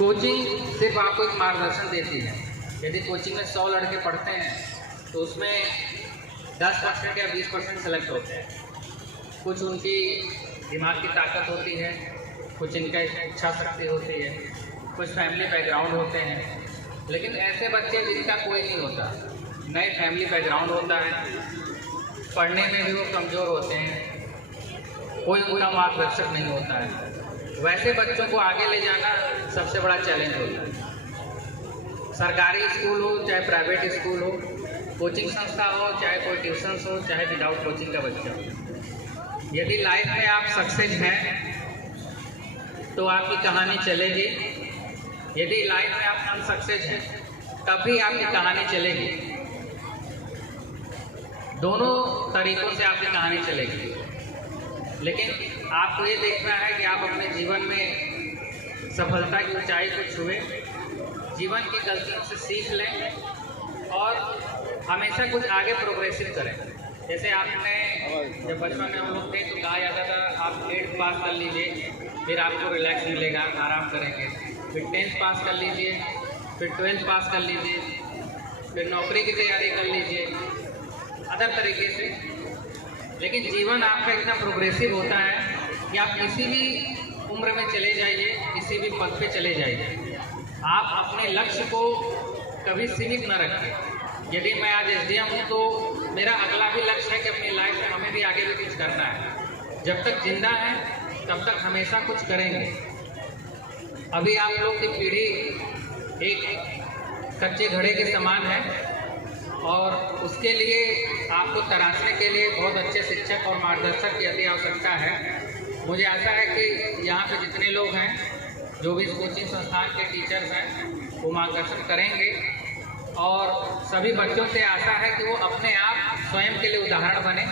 Coaching सिर्फ आपको एक मार्गदर्शन देती है। यदि कोचिंग में 100 लड़के पढ़ते हैं तो उसमें 10% या 20% सेलेक्ट होते हैं। कुछ उनकी दिमाग की ताकत होती है, कुछ इनका इच्छा शक्ति होती है, कुछ फैमिली बैकग्राउंड होते हैं। लेकिन ऐसे बच्चे जिनका कोई नहीं होता, नए फैमिली बैकग्राउंड होता है, पढ़ने में भी वो कमज़ोर होते हैं, कोई उनका मार्गदर्शक नहीं होता है, वैसे बच्चों को आगे ले जाना सबसे बड़ा चैलेंज होता है। सरकारी स्कूल हो चाहे प्राइवेट स्कूल हो, कोचिंग संस्था हो चाहे कोई ट्यूशन हो, चाहे विदाउट कोचिंग का बच्चा हो, यदि लाइफ में आप सक्सेस हैं तो आपकी कहानी चलेगी। यदि लाइफ में आप अनसक्सेस हैं तब भी आपकी कहानी चलेगी। दोनों तरीक़ों से आपकी कहानी चलेगी। लेकिन आपको ये देखना है कि आप अपने जीवन में सफलता की ऊंचाई को छुए, जीवन की गलतियों से सीख लें और हमेशा कुछ आगे प्रोग्रेसिव करें। जैसे आपने जब बचपन में हम लोग थे तो कहा जाता था आप 8th पास कर लीजिए, फिर आपको रिलैक्स मिलेगा, आराम करेंगे। फिर 10th पास कर लीजिए, फिर 12th पास कर लीजिए, फिर नौकरी की तैयारी कर लीजिए, अदर तरीके से। लेकिन जीवन आपका इतना प्रोग्रेसिव होता है कि आप किसी भी उम्र में चले जाइए, किसी भी पद पे चले जाइए, आप अपने लक्ष्य को कभी सीमित न रखें। यदि मैं आज SDM हूँ तो मेरा अगला भी लक्ष्य है कि अपनी लाइफ में हमें भी आगे भी कुछ करना है। जब तक जिंदा है तब तक हमेशा कुछ करेंगे। अभी आप लोग की पीढ़ी एक कच्चे घड़े के समान है और उसके लिए आपको तराशने के लिए बहुत अच्छे शिक्षक और मार्गदर्शक की अति आवश्यकता है। मुझे आशा है कि यहाँ पे जितने लोग हैं, जो भी इस कोचिंग संस्थान के टीचर्स हैं, वो मार्गदर्शन करेंगे और सभी बच्चों से आशा है कि वो अपने आप स्वयं के लिए उदाहरण बने।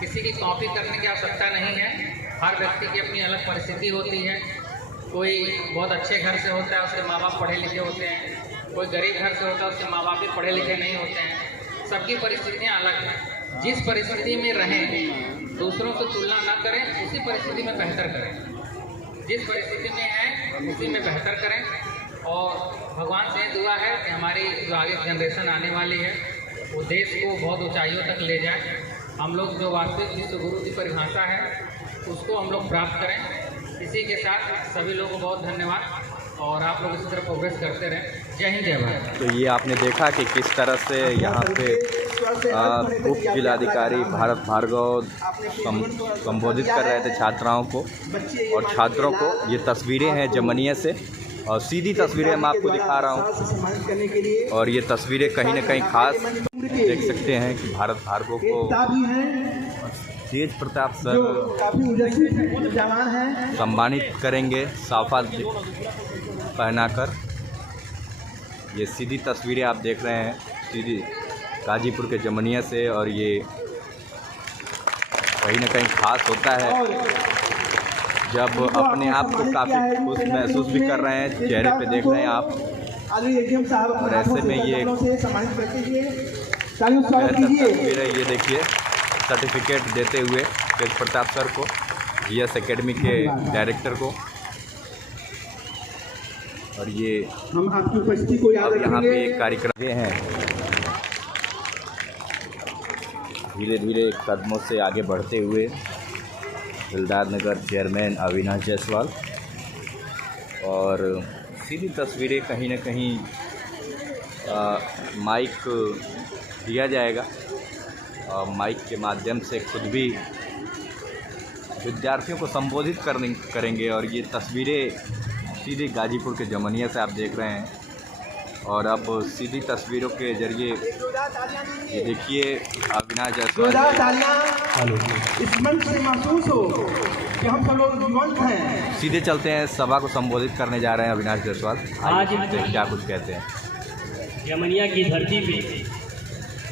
किसी की कॉपी करने की आवश्यकता नहीं है। हर व्यक्ति की अपनी अलग परिस्थिति होती है। कोई बहुत अच्छे घर से होता है, उसके माँ बाप पढ़े लिखे होते हैं, कोई गरीब घर से होता है, उसके माँ बाप भी पढ़े लिखे नहीं होते हैं। सबकी परिस्थितियाँ अलग हैं। जिस परिस्थिति में रहें, दूसरों से तुलना ना करें, उसी परिस्थिति में बेहतर करें। जिस परिस्थिति में हैं उसी में बेहतर करें। और भगवान से दुआ है कि हमारी जो आगे जनरेशन आने वाली है वो देश को बहुत ऊंचाइयों तक ले जाए। हम लोग जो वास्तविक विश्व गुरु की परिभाषा है उसको हम लोग प्राप्त करें। इसी के साथ सभी लोगों को बहुत धन्यवाद और आप लोग इसी तरह प्रोग्रेस करते रहें। जय हिंद, जय भारत। तो ये आपने देखा कि किस तरह से यहाँ पे उप जिलाधिकारी भारत भार्गव संबोधित कर रहे थे छात्राओं को और छात्रों को। ये तस्वीरें हैं जमनिया से और सीधी तस्वीरें मैं आपको दिखा रहा हूँ। और ये तस्वीरें कहीं ना कहीं खास देख सकते हैं कि भारत भार्गव को तेज प्रताप सर सम्मानित करेंगे साफा पहनाकर। ये सीधी तस्वीरें आप देख रहे हैं सीधी गाजीपुर के जमनिया से। और ये कहीं ना कहीं खास होता है जब अपने आप को काफ़ी खुश महसूस भी कर रहे हैं, चेहरे पे देख रहे हैं आप। और ऐसे में ये तस्वीर है, ये देखिए सर्टिफिकेट देते हुए तेज प्रताप सर को, GS एकेडमी के डायरेक्टर को। और ये हम आपकी उपस्थिति को याद रखेंगे। यहाँ पे एक कार्यक्रम हैं, धीरे धीरे कदमों से आगे बढ़ते हुए दिलदार नगर चेयरमैन अविनाश जायसवाल। और सीधी तस्वीरें कहीं ना कहीं माइक दिया जाएगा और माइक के माध्यम से खुद भी विद्यार्थियों को संबोधित करेंगे। और ये तस्वीरें सीधे गाजीपुर के जमनिया से आप देख रहे हैं। और अब सीधी तस्वीरों के जरिए ये देखिए अविनाश जायसवाल इस मंच से महसूस हो कि हम सब लोग जीवंत हैं। सीधे चलते हैं, सभा को संबोधित करने जा रहे हैं अविनाश जायसवाल। आज क्या कुछ कहते हैं। जमनिया की धरती पे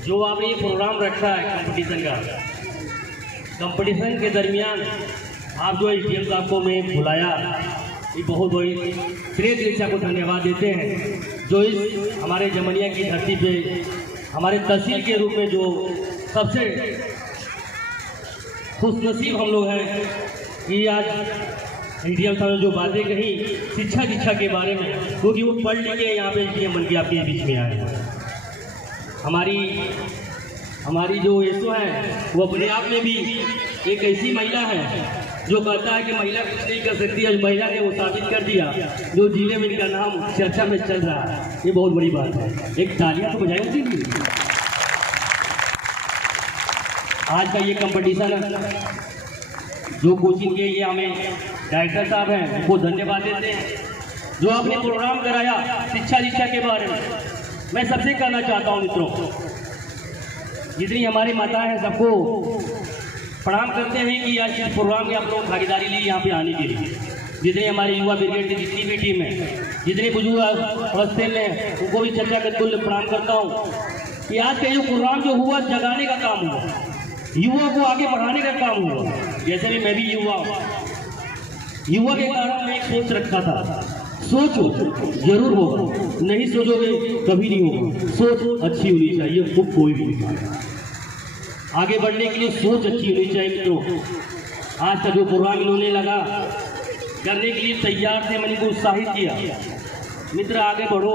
जो आपने ये प्रोग्राम रखा है कंपटीशन के दरमियान आप जो SDM साहब को मैं बुलाया, ये बहुत बड़ी प्रिय दिल से आपको धन्यवाद देते हैं। जो इस हमारे जमनिया की धरती पे हमारे तहसील के रूप में जो सबसे खुशनसीब हम लोग हैं कि आज डीएम साहब ने जो बातें कही शिक्षा के बारे में, क्योंकि वो पढ़ लिखे यहाँ पे डीएम बन के आपके बीच में आए हैं। हमारी जो एसओ है वो अपने आप में भी एक ऐसी महिला है जो कहता है कि महिला कुछ नहीं कर सकती, आज महिला ने वो साबित कर दिया, जो जिले में इनका नाम चर्चा में चल रहा है। ये बहुत बड़ी बात है, एक तालियां तो बजाई उसी लिए। आज का ये कंपटीशन जो कोचिंग के लिए हमें डायरेक्टर साहब हैं उनको धन्यवाद देते हैं, जो आपने प्रोग्राम कराया शिक्षा के बारे में। मैं सबसे कहना चाहता हूँ मित्रों, जितनी हमारी माताएं हैं सबको प्रणाम करते हैं कि आज इस प्रोग्राम में आप लोग भागीदारी ली यहाँ पे आने के लिए। जितने हमारे युवा ब्रिगेड की जितनी भी टीम है, जितने बुजुर्ग अवस्थे में हैं, उनको भी चर्चा के तुल्य प्रणाम करता हूँ कि आज का ये प्रोग्राम जो हुआ जगाने का काम हुआ, युवा को आगे बढ़ाने का काम हुआ। जैसे भी मैं भी युवा के कारण मैं एक सोच रखा था, सोचो जरूर होगा, नहीं सोचोगे कभी नहीं होगा। सोच अच्छी होनी चाहिए, वो कोई भी नहीं। आगे बढ़ने के लिए सोच अच्छी होनी चाहिए मित्रों। आज का जो प्रोग्राम इन्होंने लगा करने के लिए तैयार थे, मैंने को उत्साहित किया, मित्र आगे बढ़ो,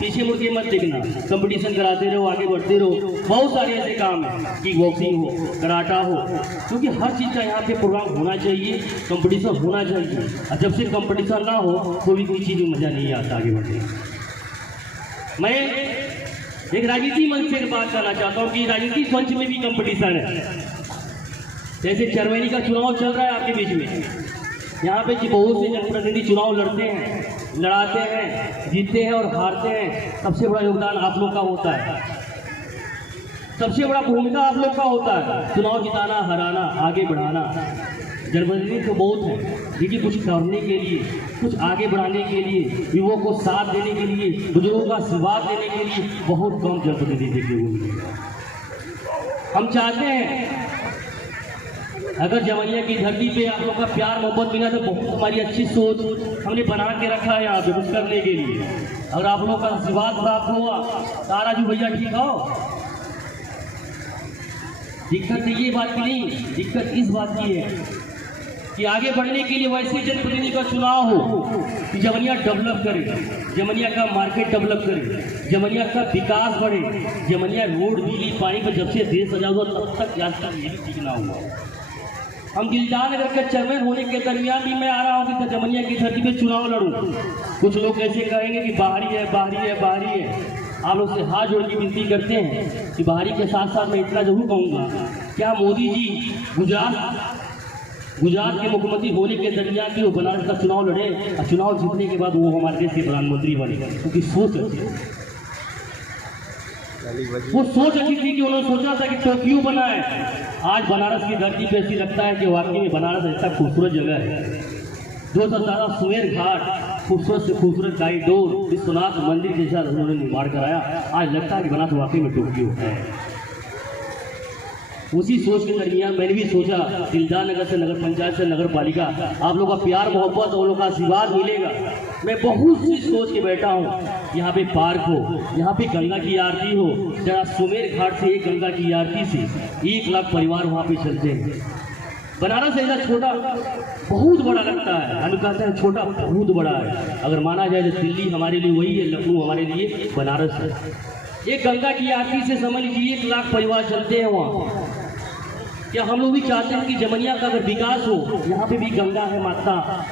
पीछे मुड़ के मत देखना, कंपटीशन कराते रहो, आगे बढ़ते रहो। बहुत सारे ऐसे काम हैं, किक बॉक्सिंग हो, कराटा हो, क्योंकि हर चीज़ का यहाँ पे प्रोग्राम होना चाहिए, कंपटीशन होना चाहिए। और जब से कंपटीशन ना हो तो भी कोई चीज़ में मज़ा नहीं आता आगे बढ़ने। मैं एक राजनीति मंच से बात करना चाहता हूँ कि राजनीतिक मंच में भी कंपटीशन है। जैसे चरमैनी का चुनाव चल रहा है आपके बीच में, यहाँ पे बहुत से जनप्रतिनिधि चुनाव लड़ाते हैं, जीतते हैं और हारते हैं। सबसे बड़ा योगदान आप लोग का होता है, सबसे बड़ा भूमिका आप लोग का होता है, चुनाव जिताना, हराना, आगे बढ़ाना। जनप्रतिनिधि तो बहुत है, लेकिन कुछ करने के लिए, कुछ आगे बढ़ाने के लिए, युवाओं को साथ देने के लिए, बुजुर्गों का आशीर्वाद देने के लिए बहुत कम जनप्रतिनिधि देखने को मिलेगा। हम चाहते हैं अगर जमनिया की धरती पे आप लोग का प्यार मोहब्बत मिला तो बहुत हमारी अच्छी सोच हमने बना के रखा है यहाँ पे कुछ करने के लिए। अगर आप लोग का आशीर्वाद प्राप्त हुआ, तारा जी भैया ठीक हो, दिक्कत ये बात की नहीं, दिक्कत इस बात की है कि आगे बढ़ने के लिए वैसे जनप्रतिनिधि का चुनाव हो कि जमनिया डेवलप करे, जमनिया का मार्केट डेवलप करे, जमनिया का विकास बढ़े। जमनिया रोड बिजली पानी पर जब से देश सजा हुआ तब तक आज तक यही ठीक ना हुआ। हम गिलदार नगर के चेयरमैन होने के दरमियान भी मैं आ रहा हूँ कि जमनिया की धरती पे चुनाव लड़ूं। कुछ लोग ऐसे कहेंगे कि बाहरी है। आप लोग से हाथ जोड़ के विनती करते हैं कि बाहरी के साथ साथ मैं इतना जरूर कहूँगा, क्या मोदी जी गुजरात के मुख्यमंत्री होने के दरमियान भी वो बनारस का चुनाव लड़े और चुनाव जीतने के बाद वो हमारे देश के प्रधानमंत्री बने, क्योंकि सोच वो सोच अच्छी थी कि उन्होंने सोचा था कि टोक्यो बनाए। आज बनारस की धरती पे ऐसी लगता है कि वाकई में बनारस ऐसा खूबसूरत जगह है। 217 सुमेर घाट, खूबसूरत से खूबसूरत कॉरिडोर, विश्वनाथ मंदिर जैसा उन्होंने निर्माण कराया। आज लगता है कि बनारस वाकई में टोक्यो है। उसी सोच के दरमियान मैंने भी सोचा दिलदार नगर से नगर पंचायत से नगर पालिका, आप लोगों का प्यार मोहब्बत और लोगों का आशीर्वाद मिलेगा। मैं बहुत सी सोच के बैठा हूँ, यहाँ पे पार्क हो, यहाँ पे गंगा की आरती हो। जरा सुमेर घाट से एक गंगा की आरती से 1 लाख परिवार वहाँ पे चलते हैं। बनारस ऐसा छोटा बहुत बड़ा लगता है, हम कहते हैं छोटा बहुत बड़ा है। अगर माना जाए तो दिल्ली हमारे लिए वही है, लखनऊ हमारे लिए बनारस है। एक गंगा की आरती से समझ लीजिए 1 लाख परिवार चलते हैं वहाँ। क्या हम लोग भी चाहते हैं कि जमनिया का अगर विकास हो, यहाँ पे भी गंगा है, माता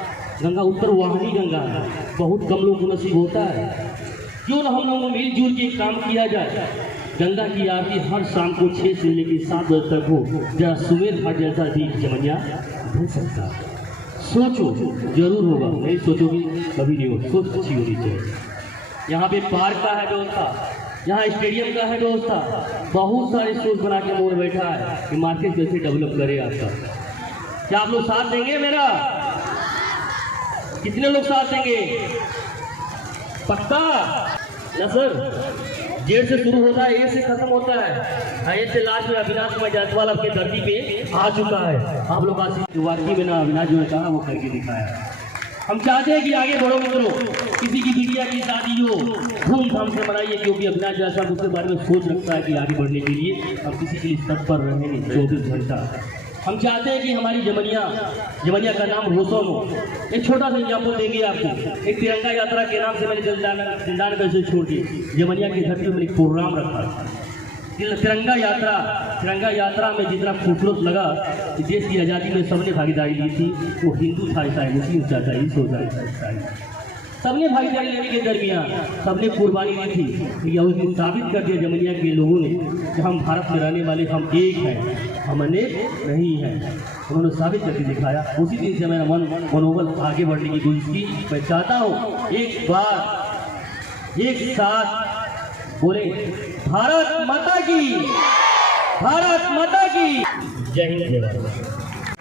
गंगा उत्तर वाहिनी गंगा है, बहुत कम लोग को नसीब होता है। क्यों ना हम लोग मिलजुल के काम किया जाए। गंगा की आरती हर शाम को 6 से लेकर 7 बजे तक हो, जरा सुमेर घाट जैसा भी जमनिया बन सकता है। सोचो जरूर होगा, नहीं सोचोगे कभी नहीं होगा। सोच अच्छी होनी चाहिए। यहाँ पे पार्क का है व्यवस्था, यहाँ स्टेडियम का है व्यवस्था, बहुत सारे सोच बना के मोड़ बैठा है कि मार्केट कैसे डेवलप करे आपका। क्या आप लोग साथ देंगे मेरा? कितने लोग साथ देंगे? पक्का ना सर? जेड से शुरू होता है, ए से खत्म होता है, ए से लास्ट में अविनाश कुमार जायसवाल आपके धरती पे आ चुका है। आप लोग वाकई में ना अविनाश जो है कहा वो करके दिखाया। हम चाहते हैं कि आगे बढ़ो मित्रों। किसी की बिटिया की शादी हो धूमधाम से मनाइए, क्योंकि अविनाश जायसवाल उसके बारे में सोच रखता है कि आगे बढ़ने के लिए हम किसी के लिए तत्पर रहेंगे 24 घंटा। हम चाहते हैं कि हमारी जमनिया का नाम रोशन हो। एक छोटा सा एग्जाम्पल देंगे आपको। एक तिरंगा यात्रा के नाम से मैंने दिलदान कैसे छोड़ दी। जमनिया की धरती में एक प्रोग्राम रखा तिरंगा यात्रा में जितना खूबसूरत लगा कि देश की आज़ादी में सबने भागीदारी ली थी। वो हिंदू था, ईसाई, मुस्लिम था, ईसाई, सबने भागीदारी लेने के दरमियान सबने कुर्बानी दी थी। यह उस दिन साबित कर दिया जमनिया के लोगों ने कि हम भारत में रहने वाले हम एक हैं, हम अनेक नहीं हैं। उन्होंने साबित करके दिखाया। उसी दिन से मेरा मनोबल आगे बढ़ने की कोशिश की। मैं चाहता हूँ एक बार एक साथ बोले भारत माता की, भारत माता की जय हिंद।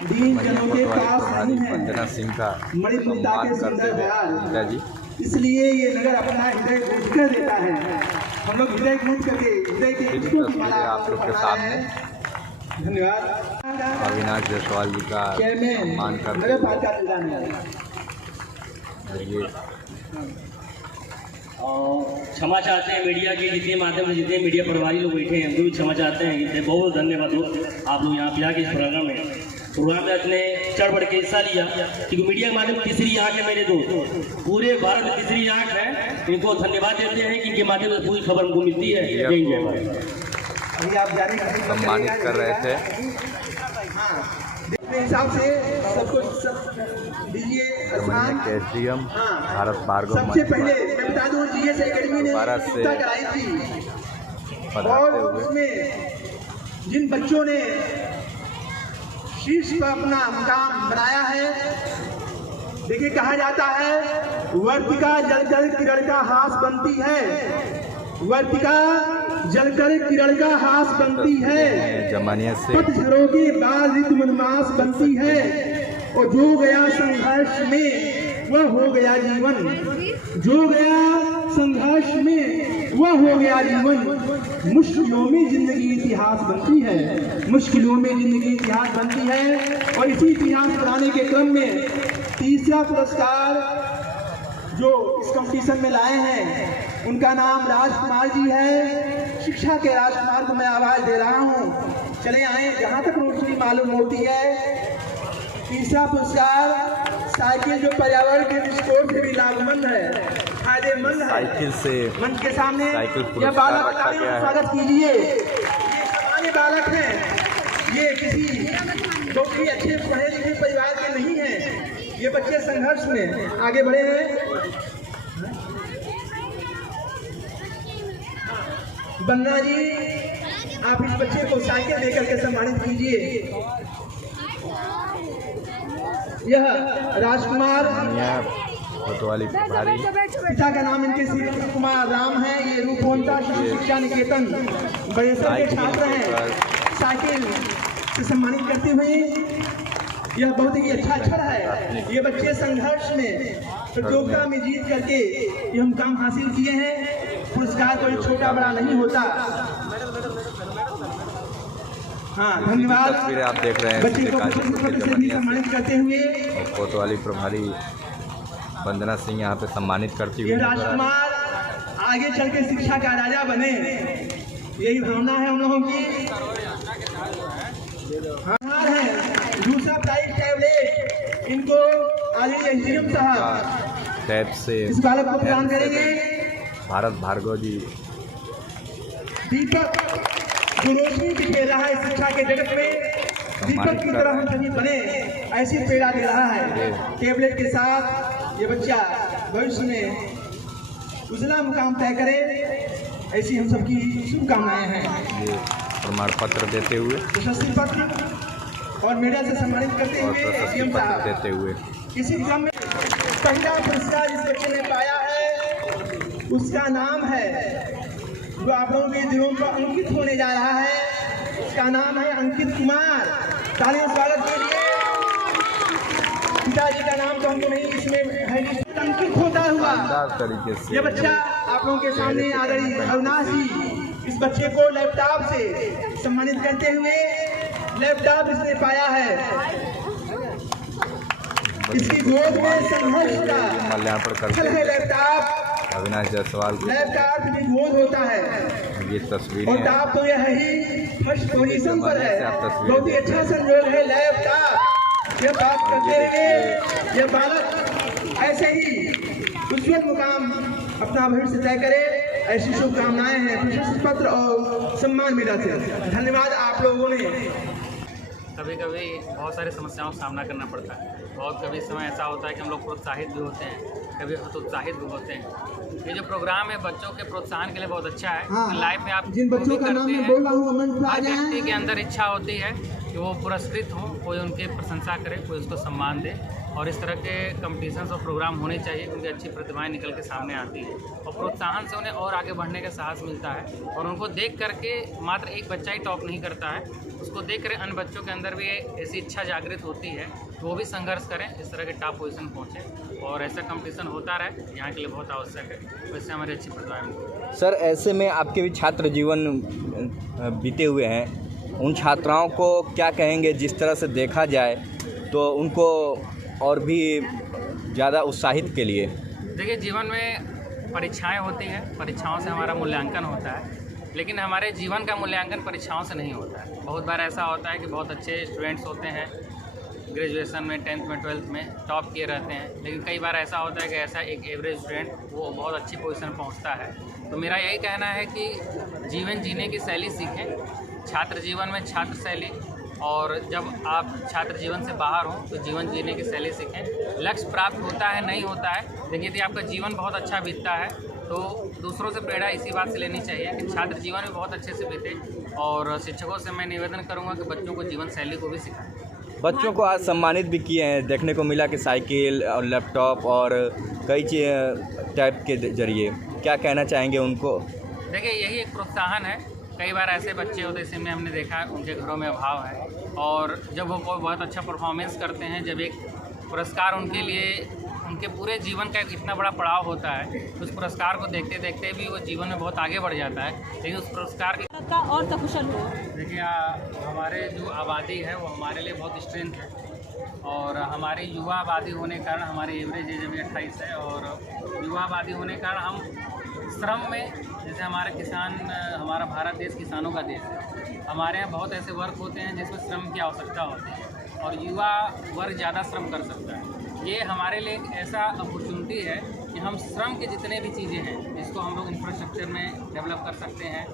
दीन जनों के पास नहीं है वंदना सिंह का मणि पिता सम्मान के करते सुंदर हुए दयाल, पिताजी इसलिए ये नगर अपना हृदय गूंज कर देता है। हम लोग हृदय गूंज करके हृदय के ये पुष्पों की तस्वीरें माला आप लोग के बना सामने रहे हैं। धन्यवाद। अविनाश जायसवाल जी का सम्मान करते नगर हुए पालिका जिला में ये और क्षमा चाहते हैं मीडिया के जितने माध्यम से जितने मीडिया प्रभारी लोग बैठे हैं उनको भी क्षमा चाहते हैं। बहुत बहुत धन्यवाद हो आप लोग यहाँ पे आके इस प्रोग्राम में अपने चढ़ बढ़ के हिस्सा लिया। क्योंकि मीडिया के माध्यम तीसरी आँख है मेरे दोस्त, पूरे भारत में तीसरी आँख है। इनको धन्यवाद देते हैं कि इनके माध्यम से पूरी खबर हमको मिलती है। जय जय। अभी आप जाने सम्मानित कर रहे थे। अपने हिसाब से सबको सब दीजिए जमनिया के एसडीएम भारत भार्गव सबसे पहले मैं बता दूं जीएस एकेडमी ने दोबारा से प्रतियोगिता कराई थी पधारते और हुए उसमें जिन बच्चों ने शीर्ष पर अपना मुकाम बनाया है, देखिए कहा जाता है वर्तिका जलकर किरण का हास बनती है, वर्तिका जलकर किरण का हास बनती है, जमनिया से पतझड़ों के बाद ऋतु मनमास बनती है, और जो गया संघर्ष में वह हो गया जीवन, जो गया संघर्ष में वह हो गया जीवन। मुश्किलों में जिंदगी इतिहास बनती है, मुश्किलों में जिंदगी इतिहास बनती है। और इसी इतिहास बनाने के क्रम में तीसरा पुरस्कार जो इस कंपटीशन में लाए हैं उनका नाम राजकुमार जी है। शिक्षा के राजकुमार को मैं आवाज दे रहा हूँ, चले आए जहाँ तक रोशनी मालूम होती है। तीसरा पुरस्कार साइकिल जो पर्यावरण के दृष्टिकोण से भी लाभमंद है, फायदेमंद है। साइकिल से मंच के सामने साइकिल यह पुरस्कार बालक रखा गया है। स्वागत कीजिए। ये सामान्य बालक हैं, ये किसी बहुत ही अच्छे पढ़े लिखे परिवार के नहीं हैं। ये बच्चे संघर्ष में आगे बढ़े हैं। बन्ना जी आप इस बच्चे को साइकिल देकर के सम्मानित कीजिए। यह राजकुमार कोतवाली प्रभारी पिता का नाम इनके श्री कुमार राम है। ये रूपवंता शिशु शिक्षा निकेतन बड़ेसर के छात्र हैं। साइकिल से सम्मानित करते हुए यह बहुत ही अच्छा अक्षर है। ये बच्चे संघर्ष में प्रतियोगिता में जीत करके ये हम काम हासिल किए हैं। पुरस्कार कोई छोटा बड़ा नहीं होता। हाँ धन्यवाद। तस्वीरें आप देख रहे हैं बच्चे को से भी सम्मानित करते हुए कोतवाली प्रभारी वंदना सिंह यहाँ पे सम्मानित करती हुई ये राजकुमार आगे चल के शिक्षा का राजा बने, यही भावना है हम लोगों की। हाँ है दूसरा प्राइज टैबलेट इनको आदरणीय एसडीएम साहब टैब से इस बालक को प्रदान करेंगे। भारत भार्गव जी दीपक जो रोशनी बिखेर रहा है शिक्षा के जगत में, दीपक की तरह हम सभी बने ऐसी प्रेरणा दे रहा है। टैबलेट के साथ ये बच्चा भविष्य में उजला मुकाम तय करे, ऐसी हम सबकी शुभकामनाएं हैं। ये प्रमाण पत्र देते हुए प्रशस्ति पत्र और मेडल से सम्मानित करते और हुए प्रशस्ति एसडीएम पत्र साहब देते हुए इसी क्रम में पहला पुरस्कार जिस बच्चे ने पाया है उसका नाम है जो आप लोगों के दिलों पर अंकित होने जा रहा है। उसका नाम है अंकित कुमार। तालियों स्वागत के लिए। पिताजी का नाम तो हमको नहीं इसमें है, अंकित होता हुआ शानदार तरीके से ये बच्चा आप लोगों के सामने आदरणीय अविनाश जी इस बच्चे को लैपटॉप से सम्मानित करते हुए लैपटॉप इसने पाया है। इसकी गोद में संघर्ष का माल्यार्पण फल करते है लैपटॉप। अविनाश जायसवाल की लैब का अर्थ निगोद होता है ये तस्वीरें और हैं। टॉप तो यह ही फर्स्ट पोजीशन पर है। से आप तस्वीरें बहुत ही अच्छा संयोग है लैब का। ये बात करते रहे ये बालक ऐसे ही उज्जवल मुकाम अपना भविष्य तय करे, ऐसी शुभकामनाएं हैं। प्रशस्ति पत्र और सम्मान मिला थे। धन्यवाद आप लोगों ने। कभी कभी बहुत सारी समस्याओं का सामना करना पड़ता है। बहुत कभी समय ऐसा होता है कि हम लोग प्रोत्साहित भी होते हैं, कभी हतोत्साहित भी होते हैं। ये जो प्रोग्राम है बच्चों के प्रोत्साहन के लिए बहुत अच्छा है। हाँ, लाइफ में आप जिन बच्चों का नाम मैं बोल रहा हूँ मंच पर आ हर जाएं। व्यक्ति के अंदर इच्छा होती है कि वो पुरस्कृत हो, कोई उनकी प्रशंसा करे, कोई उसको सम्मान दे। और इस तरह के कंपटीशंस और प्रोग्राम होने चाहिए क्योंकि अच्छी प्रतिभाएं निकल के सामने आती है और प्रोत्साहन से उन्हें और आगे बढ़ने का साहस मिलता है। और उनको देख करके मात्र एक बच्चा ही टॉप नहीं करता है, उसको देख कर अन्य बच्चों के अंदर भी ऐसी इच्छा जागृत होती है कि वो भी संघर्ष करें, इस तरह के टॉप पोजीशन पहुँचे और ऐसा कंपटीशन होता रहे, यहाँ के लिए बहुत आवश्यक है। वैसे हमारी अच्छी प्रतिभाएं मिलती है। सर, ऐसे में आपके भी छात्र जीवन बीते हुए हैं, उन छात्राओं को क्या कहेंगे जिस तरह से देखा जाए तो उनको और भी ज़्यादा उत्साहित के लिए? देखिए, जीवन में परीक्षाएं होती हैं, परीक्षाओं से हमारा मूल्यांकन होता है, लेकिन हमारे जीवन का मूल्यांकन परीक्षाओं से नहीं होता है। बहुत बार ऐसा होता है कि बहुत अच्छे स्टूडेंट्स होते हैं, ग्रेजुएशन में, 10th में, 12th में टॉप किए रहते हैं, लेकिन कई बार ऐसा होता है कि ऐसा एक एवरेज स्टूडेंट वो बहुत अच्छी पोजीशन पहुंचता है। तो मेरा यही कहना है कि जीवन जीने की शैली सीखें, छात्र जीवन में छात्र शैली, और जब आप छात्र जीवन से बाहर हों तो जीवन जीने की शैली सीखें। लक्ष्य प्राप्त होता है, नहीं होता है, लेकिन यदि आपका जीवन बहुत अच्छा बीतता है तो दूसरों से प्रेरणा इसी बात से लेनी चाहिए कि छात्र जीवन में बहुत अच्छे से बीते। और शिक्षकों से मैं निवेदन करूंगा कि बच्चों को जीवन शैली को भी सिखाएं। बच्चों को आज सम्मानित भी किए हैं, देखने को मिला कि साइकिल और लैपटॉप और कई चीज़ टाइप के जरिए, क्या कहना चाहेंगे उनको? देखिए, यही एक प्रोत्साहन है। कई बार ऐसे बच्चे होते हैं, इसमें हमने देखा है उनके घरों में अभाव है, और जब वो कोई बहुत अच्छा परफॉर्मेंस करते हैं, जब एक पुरस्कार उनके लिए उनके पूरे जीवन का एक इतना बड़ा पड़ाव होता है, उस पुरस्कार को देखते देखते भी वो जीवन में बहुत आगे बढ़ जाता है। लेकिन उस पुरस्कार का और सकुशल हो। देखिए, हमारे जो आबादी है वो हमारे लिए बहुत स्ट्रेंथ है, और हमारी युवा आबादी होने के कारण हमारी एवरेज एज अभी 28 है, और युवा आबादी होने के कारण हम श्रम में, जैसे हमारे किसान, हमारा भारत देश किसानों का देश है, हमारे यहाँ बहुत ऐसे वर्क होते हैं जिसमें श्रम की आवश्यकता होती है और युवा वर्ग ज़्यादा श्रम कर सकता है। ये हमारे लिए एक ऐसा अपॉर्चुनिटी है कि हम श्रम के जितने भी चीज़ें हैं जिसको हम लोग इंफ्रास्ट्रक्चर में डेवलप कर सकते हैं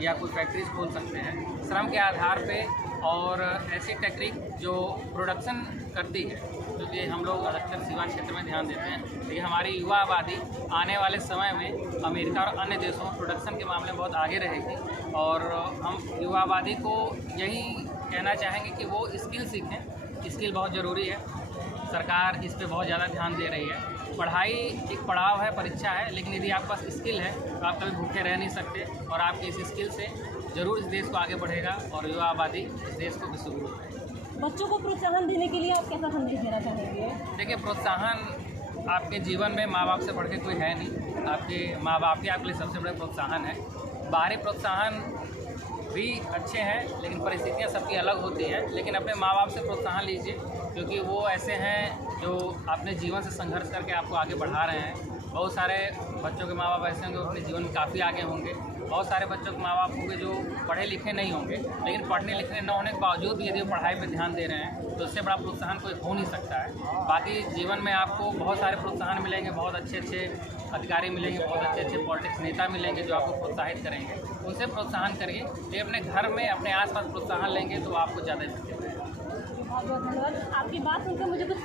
या कोई फैक्ट्रीज खोल सकते हैं श्रम के आधार पे, और ऐसी टेक्निक जो प्रोडक्शन करती है, क्योंकि हम लोग अधिकतर सीमा क्षेत्र में ध्यान देते हैं, लेकिन हमारी युवा आबादी आने वाले समय में अमेरिका और अन्य देशों में प्रोडक्शन के मामले में बहुत आगे रहेगी। और हम युवा आबादी को यही कहना चाहेंगे कि वो स्किल सीखें। स्किल बहुत ज़रूरी है, सरकार इस पे बहुत ज़्यादा ध्यान दे रही है। पढ़ाई एक पड़ाव है, परीक्षा है, लेकिन यदि आपके पास स्किल है तो आप कभी भूखे रह नहीं सकते, और आपके इस स्किल से ज़रूर इस देश को आगे बढ़ेगा और युवा आबादी इस देश को विश्वगुरु बनाएगी। बच्चों को प्रोत्साहन देने के लिए आप कैसा संदेश देना चाहेंगे? देखिए, प्रोत्साहन आपके जीवन में माँ बाप से बढ़ के कोई है नहीं। आपके माँ बाप ही आपके लिए सबसे बड़े प्रोत्साहन है। बाहरी प्रोत्साहन भी अच्छे हैं, लेकिन परिस्थितियाँ सबकी अलग होती हैं। लेकिन अपने माँ बाप से प्रोत्साहन लीजिए, क्योंकि वो ऐसे हैं जो अपने जीवन से संघर्ष करके आपको आगे बढ़ा रहे हैं। बहुत सारे बच्चों के माँ बाप ऐसे होंगे अपने जीवन में काफ़ी आगे होंगे। बहुत सारे बच्चों के माँ बाप होंगे जो पढ़े लिखे नहीं होंगे, लेकिन पढ़ने लिखने न होने के बावजूद भी यदि वो पढ़ाई पे ध्यान दे रहे हैं तो उससे बड़ा प्रोत्साहन कोई हो नहीं सकता है। बाकी जीवन में आपको बहुत सारे प्रोत्साहन मिलेंगे, बहुत अच्छे अधिकारी मिलेंगे, बहुत अच्छे पॉलिटिक्स नेता मिलेंगे जो आपको प्रोत्साहित करेंगे। उनसे प्रोत्साहन करिए। ये अपने घर में, अपने आसपास प्रोत्साहन लेंगे तो आपको ज़्यादा इफेक्टिव रहेगा। बहुत बहुत धन्यवाद। आपकी बात सुनकर मुझे कुछ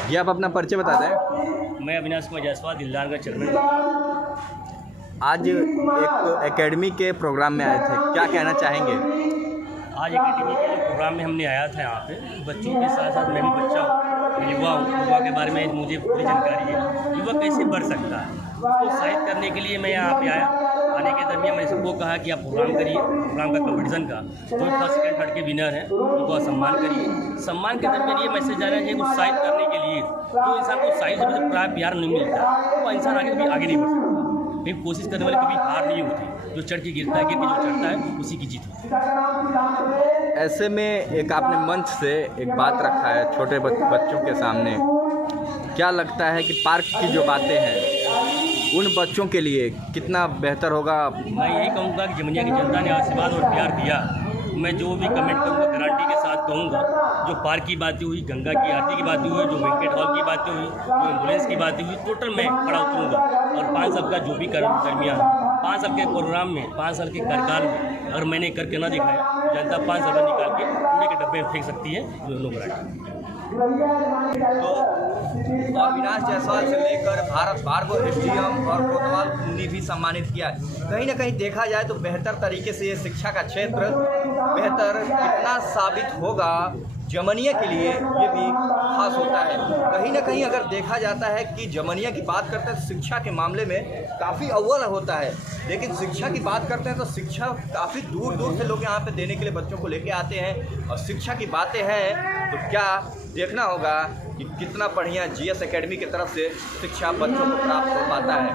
जी, आप अपना परिचय बता दें। मैं अविनाश कुमार जायसवाल, दिलदार का चेयरमैन। आज एक एकेडमी के प्रोग्राम में आए थे, क्या कहना चाहेंगे? आज एकेडमी के प्रोग्राम में हमने आया था यहाँ पे। बच्चों के साथ साथ मैं भी बच्चा हूँ, युवा हूँ। युवा के बारे में मुझे पूरी जानकारी है, युवा कैसे बढ़ सकता है, उसको उत्साहित करने के लिए मैं यहाँ पे आया। आने के दरमियान मैंने सबको कहा कि आप प्रोग्राम करिए, प्रोग्राम का कंपटीशन का जो फर्स्ट सेकंड थर्ड के विनर हैं उनको सम्मान करिए। सम्मान के दरमियान ये मैसेज जाना चाहिए उत्साहित करने के लिए। जो इंसान को उत्साहित से प्यार नहीं मिलता वो इंसान आगे नहीं बढ़ सकता। कभी कोशिश करने वाले कभी हार नहीं होती, जो चढ़ के गिरता है, गिर के जो चढ़ता है उसी की जीत होती है। ऐसे में एक आपने मंच से एक बात रखा है छोटे बच्चों के सामने क्या लगता है कि पार्क की जो बातें हैं उन बच्चों के लिए कितना बेहतर होगा? मैं यही कहूँगा कि जमनिया की जनता ने आशीर्वाद और प्यार दिया, मैं जो भी कमेंट करूँगा गारंटी के साथ कहूँगा। जो पार्क की बातें हुई, गंगा की आरती की बातें हुई, जो वेंकट हॉल की बातें हुई, जो एम्बुलेंस की बातें हुई, टोटल मैं खड़ा उतरूँगा। और 5 साल का जो भी दरमियान 5 साल के प्रोग्राम में, 5 साल के कार्यकाल में अगर मैंने करके ना दिखाया, जनता 5 साल में निकाल के कूड़े के डब्बे में फेंक सकती है लोग। तो अविनाश जायसवाल से लेकर भारत भार्गव एसडीएम और कोतवाल ने भी सम्मानित किया। कहीं ना कहीं देखा जाए तो बेहतर तरीके से ये शिक्षा का क्षेत्र बेहतर कितना साबित होगा जमनिया के लिए, ये भी खास होता है। कहीं ना कहीं अगर देखा जाता है कि जमनिया की बात करते हैं शिक्षा के मामले में काफ़ी अव्वल होता है, लेकिन शिक्षा की बात करते हैं तो शिक्षा काफ़ी दूर दूर से लोग यहाँ पे देने के लिए बच्चों को लेके आते हैं। और शिक्षा की बातें हैं तो क्या देखना होगा कि कितना बढ़िया जीएस एकेडमी की तरफ से शिक्षा बच्चों को प्राप्त हो पाता है।